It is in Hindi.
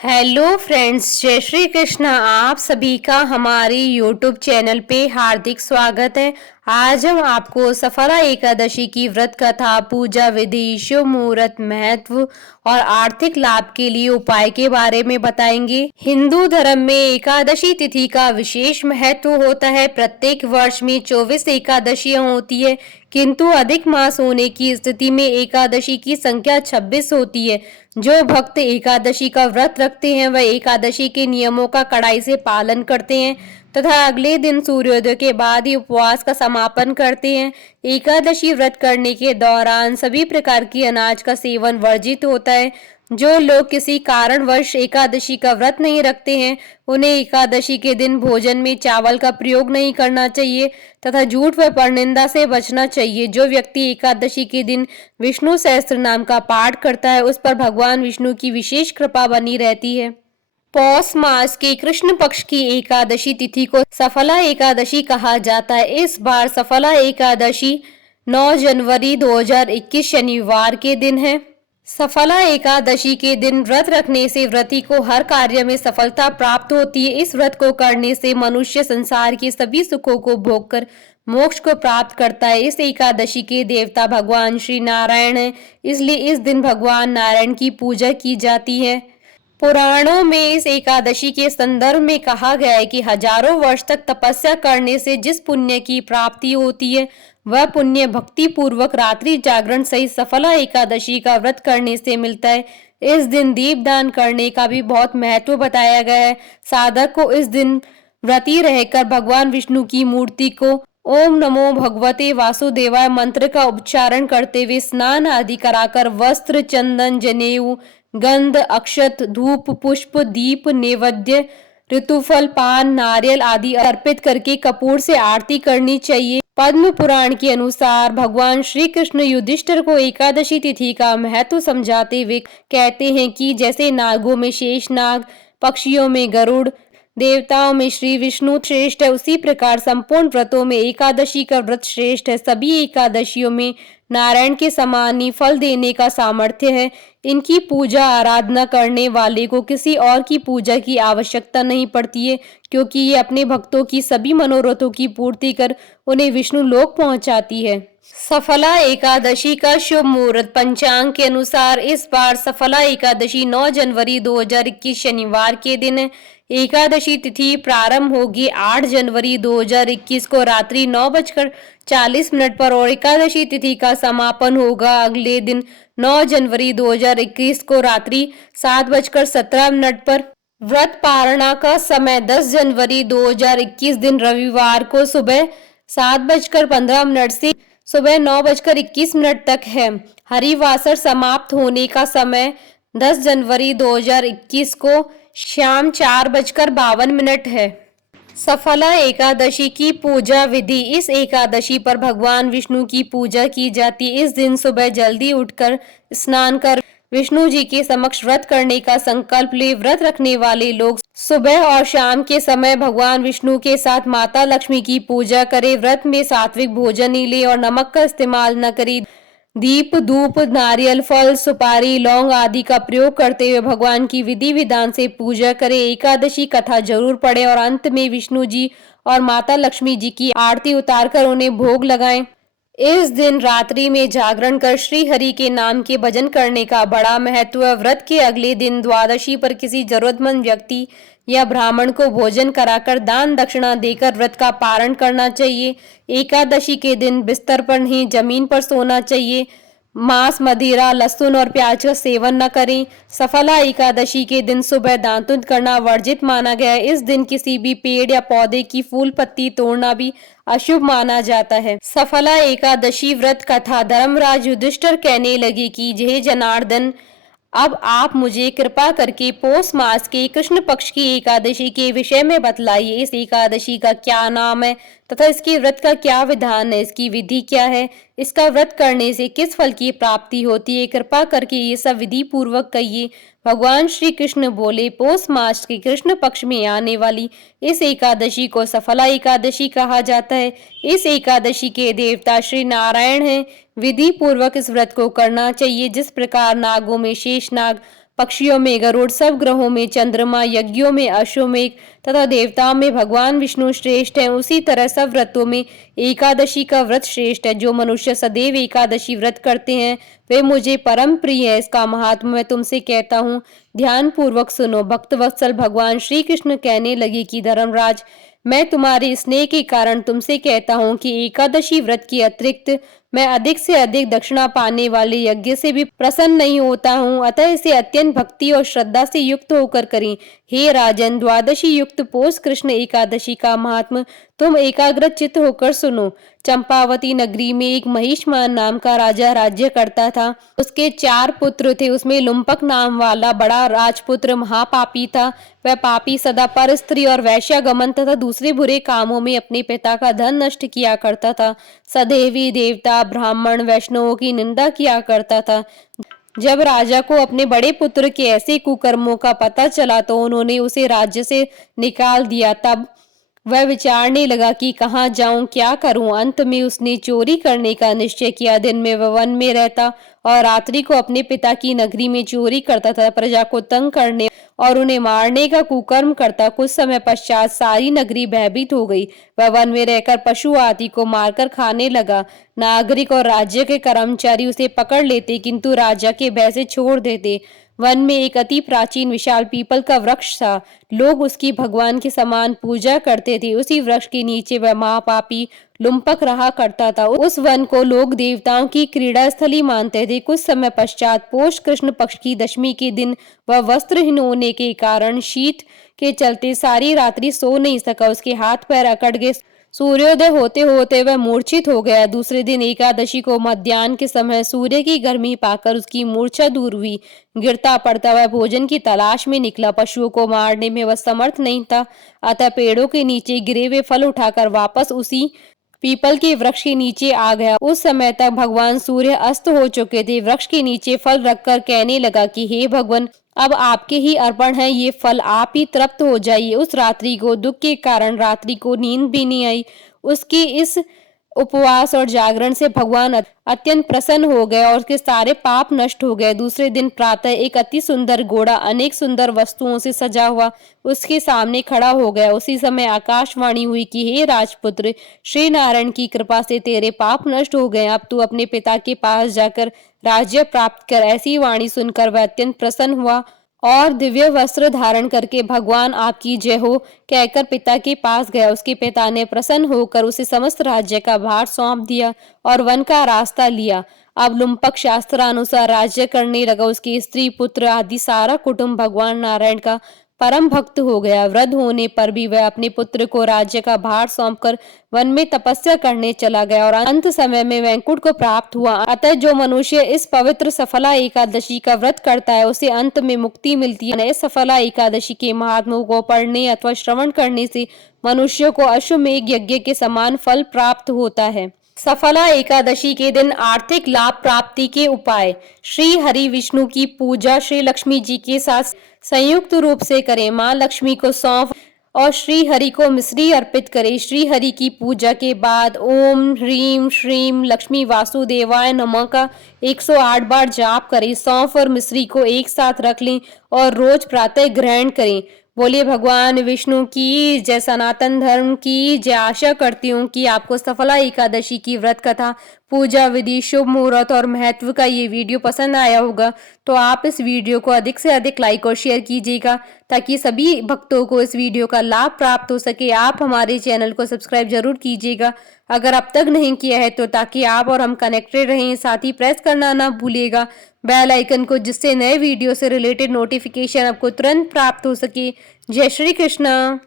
हेलो फ्रेंड्स, जय श्री कृष्ण। आप सभी का हमारी यूट्यूब चैनल पे हार्दिक स्वागत है। आज हम आपको सफला एकादशी की व्रत कथा, पूजा विधि, शुभ मुहूर्त, महत्व और आर्थिक लाभ के लिए उपाय के बारे में बताएंगे। हिंदू धर्म में एकादशी तिथि का विशेष महत्व होता है। प्रत्येक वर्ष में 24 एकादशियां होती है, किंतु अधिक मास होने की स्थिति में एकादशी की संख्या 26 होती है। जो भक्त एकादशी का व्रत रखते हैं वह एकादशी के नियमों का कड़ाई से पालन करते हैं तथा अगले दिन सूर्योदय के बाद ही उपवास का समापन करते हैं। एकादशी व्रत करने के दौरान सभी प्रकार की अनाज का सेवन वर्जित होता है। जो लोग किसी कारणवश एकादशी का व्रत नहीं रखते हैं उन्हें एकादशी के दिन भोजन में चावल का प्रयोग नहीं करना चाहिए तथा झूठ व परनिंदा से बचना चाहिए। जो व्यक्ति एकादशी के दिन विष्णु सहस्त्र नाम का पाठ करता है उस पर भगवान विष्णु की विशेष कृपा बनी रहती है। पौष मास के कृष्ण पक्ष की एकादशी तिथि को सफला एकादशी कहा जाता है। इस बार सफला एकादशी 9 जनवरी 2021 शनिवार के दिन है। सफला एकादशी के दिन व्रत रखने से व्रती को हर कार्य में सफलता प्राप्त होती है। इस व्रत को करने से मनुष्य संसार के सभी सुखों को भोगकर मोक्ष को प्राप्त करता है। इस एकादशी के देवता भगवान श्री नारायण हैं, इसलिए इस दिन भगवान नारायण की पूजा की जाती है। पुराणों में इस एकादशी के संदर्भ में कहा गया है कि हजारों वर्ष तक तपस्या करने से जिस पुण्य की प्राप्ति होती है वह पुण्य भक्ति पूर्वक रात्रि जागरण सहित सफला एकादशी का व्रत करने से मिलता है। इस दिन दीपदान करने का भी बहुत महत्व बताया गया है। साधक को इस दिन व्रती रहकर भगवान विष्णु की मूर्ति को ओम नमो भगवते वासुदेवाय मंत्र का उच्चारण करते हुए स्नान आदि कराकर वस्त्र, चंदन, जनेऊ, गंध, अक्षत, धूप, पुष्प, दीप, नैवेद्य, ऋतुफल, पान, नारियल आदि अर्पित करके कपूर से आरती करनी चाहिए। पद्म पुराण के अनुसार भगवान श्री कृष्ण युधिष्ठिर को एकादशी तिथि का महत्व समझाते हुए कहते हैं कि जैसे नागों में शेष नाग, पक्षियों में गरुड़, देवताओं में श्री विष्णु श्रेष्ठ है, उसी प्रकार संपूर्ण व्रतों में एकादशी का व्रत श्रेष्ठ है। सभी एकादशियों में नारायण के समान ही फल देने का सामर्थ्य है। इनकी पूजा आराधना करने वाले को किसी और की पूजा की आवश्यकता नहीं पड़ती है, क्योंकि ये अपने भक्तों की सभी मनोरथों की पूर्ति कर उन्हें विष्णु लोक पहुंचाती है। सफला एकादशी का शुभ मुहूर्त। पंचांग के अनुसार इस बार सफला एकादशी 9 जनवरी 2021 शनिवार के दिन है। एकादशी तिथि प्रारंभ होगी 8 जनवरी 2021 को रात्रि 9:40 पर और एकादशी तिथि का समापन होगा अगले दिन 9 जनवरी 2021 को रात्रि 7:17 पर। व्रत पारणा का समय 10 जनवरी 2021 दिन रविवार को सुबह 7:15 से सुबह 9:21 तक है। हरिवासर समाप्त होने का समय 10 जनवरी 2021 को शाम 4:52 है। सफला एकादशी की पूजा विधि। इस एकादशी पर भगवान विष्णु की पूजा की जाती है। इस दिन सुबह जल्दी उठकर स्नान कर विष्णु जी के समक्ष व्रत करने का संकल्प ले। व्रत रखने वाले लोग सुबह और शाम के समय भगवान विष्णु के साथ माता लक्ष्मी की पूजा करें। व्रत में सात्विक भोजन ही ले और नमक का इस्तेमाल न करें। दीप, धूप, नारियल, फल, सुपारी, लौंग आदि का प्रयोग करते हुए भगवान की विधि विधान से पूजा करें। एकादशी कथा जरूर पढ़ें और अंत में विष्णु जी और माता लक्ष्मी जी की आरती उतारकर उन्हें भोग लगाएं। इस दिन रात्रि में जागरण कर श्री हरि के नाम के भजन करने का बड़ा महत्व है। व्रत के अगले दिन द्वादशी पर किसी जरूरतमंद व्यक्ति या ब्राह्मण को भोजन कराकर दान दक्षिणा देकर व्रत का पारण करना चाहिए। एकादशी के दिन बिस्तर पर नहीं जमीन पर सोना चाहिए। मांस, मदिरा, लहसुन और प्याज का सेवन न करें। सफला एकादशी के दिन सुबह दांतुन करना वर्जित माना गया है। इस दिन किसी भी पेड़ या पौधे की फूल पत्ती तोड़ना भी अशुभ माना जाता है। सफला एकादशी व्रत कथा। धर्मराज युधिष्ठिर कहने लगे कि हे जनार्दन, अब आप मुझे कृपा करके पौष मास के कृष्ण पक्ष की एकादशी के विषय में बतलाइए। इस एकादशी का क्या नाम है तथा इसके व्रत का क्या विधान है, इसकी विधि क्या है, इसका व्रत करने से किस फल की प्राप्ति होती है, कृपा करके ये सब विधि पूर्वक कहिए। भगवान श्री कृष्ण बोले, पौष मास के कृष्ण पक्ष में आने वाली इस एकादशी को सफला एकादशी कहा जाता है। इस एकादशी के देवता श्री नारायण हैं। विधि पूर्वक इस व्रत को करना चाहिए। जिस प्रकार नागों में शेष नाग, पक्षियों में गरुड़, सब ग्रहों में चंद्रमा, यज्ञों में अश्वमेघ तथा देवताओं में भगवान विष्णु श्रेष्ठ हैं। उसी तरह सब व्रतों में एकादशी का व्रत श्रेष्ठ है। जो मनुष्य सदैव एकादशी व्रत करते हैं वे मुझे परम प्रिय है। इसका महात्म्य मैं तुमसे कहता हूँ, ध्यान पूर्वक सुनो। भक्त वत्सल भगवान श्री कृष्ण कहने लगे कि धर्मराज, मैं तुम्हारे स्नेह के कारण तुमसे कहता हूँ कि एकादशी व्रत के अतिरिक्त मैं अधिक से अधिक दक्षिणा पाने वाले यज्ञ से भी प्रसन्न नहीं होता हूँ। अतः इसे अत्यंत भक्ति और श्रद्धा से युक्त होकर करें। हे राजन, द्वादशी युक्त पोष कृष्ण एकादशी का महात्म तुम एकाग्र चित्त होकर सुनो। चंपावती नगरी में एक महिष्मान नाम का राजा राज्य करता था। उसके 4 पुत्र थे। उसमें लुम्पक नाम वाला बड़ा राजपुत्र महापापी था। वह पापी सदा पर स्त्री और वैश्यागमन तथा दूसरे बुरे कामों में अपने पिता का धन नष्ट किया करता था। सदैवी देवता, ब्राह्मण, वैष्णवों की निंदा किया करता था। जब राजा को अपने बड़े पुत्र के ऐसे कुकर्मों का पता चला तो उन्होंने उसे राज्य से निकाल दिया। तब वह विचारने लगा कि कहाँ जाऊं, क्या करूं। अंत में उसने चोरी करने का निश्चय किया। दिन में वह वन में रहता और रात्रि को अपने पिता की नगरी में चोरी करता था। प्रजा को तंग करने और उन्हें मारने का कुकर्म करता। कुछ समय पश्चात सारी नगरी भयभीत हो गई। वह वन में रहकर पशु आदि को मारकर खाने लगा। नागरिक और राज्य के कर्मचारी उसे पकड़ लेते किंतु राजा के भय से छोड़ देते। वन में एक अति प्राचीन विशाल पीपल का वृक्ष था। लोग उसकी भगवान के समान पूजा करते थे। उसी वृक्ष के नीचे वह महापापी लुम्पक रहा करता था। उस वन को लोग देवताओं की क्रीड़ा स्थली मानते थे। कुछ समय पश्चात पोष कृष्ण पक्ष की दशमी के दिन वह वस्त्रहीन होने के कारण शीत के चलते सारी रात्रि सो नहीं सका। उसके हाथ पैर अकड़ गए। सूर्योदय होते होते वह मूर्छित हो गया। दूसरे दिन एकादशी को मध्याह्न के समय सूर्य की गर्मी पाकर उसकी मूर्छा दूर हुई। गिरता पड़ता वह भोजन की तलाश में निकला। पशुओं को मारने में वह समर्थ नहीं था, अतः पेड़ों के नीचे गिरे हुए फल उठाकर वापस उसी पीपल के वृक्ष के नीचे आ गया। उस समय तक भगवान सूर्य अस्त हो चुके थे। वृक्ष के नीचे फल रखकर कहने लगा कि हे भगवान, अब आपके ही अर्पण है ये फल, आप ही तृप्त हो जाइए। उस रात्रि को दुख के कारण रात्रि को नींद भी नहीं आई। उसकी इस उपवास और जागरण से भगवान अत्यंत प्रसन्न हो गए और उसके सारे पाप नष्ट हो गए। दूसरे दिन प्रातः एक अति सुंदर घोड़ा अनेक सुंदर वस्तुओं से सजा हुआ उसके सामने खड़ा हो गया। उसी समय आकाशवाणी हुई कि हे राजपुत्र, श्री नारायण की कृपा से तेरे पाप नष्ट हो गए। अब तू अपने पिता के पास जाकर राज्य प्राप्त कर। ऐसी वाणी सुनकर वह अत्यंत प्रसन्न हुआ और दिव्य वस्त्र धारण करके भगवान आपकी जय हो कहकर पिता के पास गया। उसके पिता ने प्रसन्न होकर उसे समस्त राज्य का भार सौंप दिया और वन का रास्ता लिया। अब लुम्पक शास्त्रानुसार राज्य करने लगा। उसकी स्त्री, पुत्र आदि सारा कुटुंब भगवान नारायण का परम भक्त हो गया। वृद्ध होने पर भी वह अपने पुत्र को राज्य का भार सौंपकर वन में तपस्या करने चला गया और अंत समय में वैकुंठ को प्राप्त हुआ। अतः जो मनुष्य इस पवित्र सफला एकादशी का व्रत करता है उसे अंत में मुक्ति मिलती है। इस सफला एकादशी के महात्म्यों को पढ़ने अथवा श्रवण करने से मनुष्य को अश्वमेघ यज्ञ के समान फल प्राप्त होता है। सफला एकादशी के दिन आर्थिक लाभ प्राप्ति के उपाय। श्री हरि विष्णु की पूजा श्री लक्ष्मी जी के साथ संयुक्त रूप से करें। माँ लक्ष्मी को सौंफ और श्री हरि को मिश्री अर्पित करें। श्री हरि की पूजा के बाद ओम ह्रीम श्रीम लक्ष्मी वासुदेवाय नमः का 108 बार जाप करें। सौंफ और मिश्री को एक साथ रख लें और रोज प्रातः ग्रहण करें। बोलिए भगवान विष्णु की जय, सनातन धर्म की जय। आशा करती हूँ कि आपको सफला एकादशी की व्रत कथा, पूजा विधि, शुभ मुहूर्त और महत्व का ये वीडियो पसंद आया होगा तो आप इस वीडियो को अधिक से अधिक लाइक और शेयर कीजिएगा ताकि सभी भक्तों को इस वीडियो का लाभ प्राप्त हो सके। आप हमारे चैनल को सब्सक्राइब जरूर कीजिएगा अगर अब तक नहीं किया है तो, ताकि आप और हम कनेक्टेड रहें। साथ ही प्रेस करना ना भूलिएगा बेल आइकन को, जिससे नए वीडियो से रिलेटेड नोटिफिकेशन आपको तुरंत प्राप्त हो सके। जय श्री कृष्ण।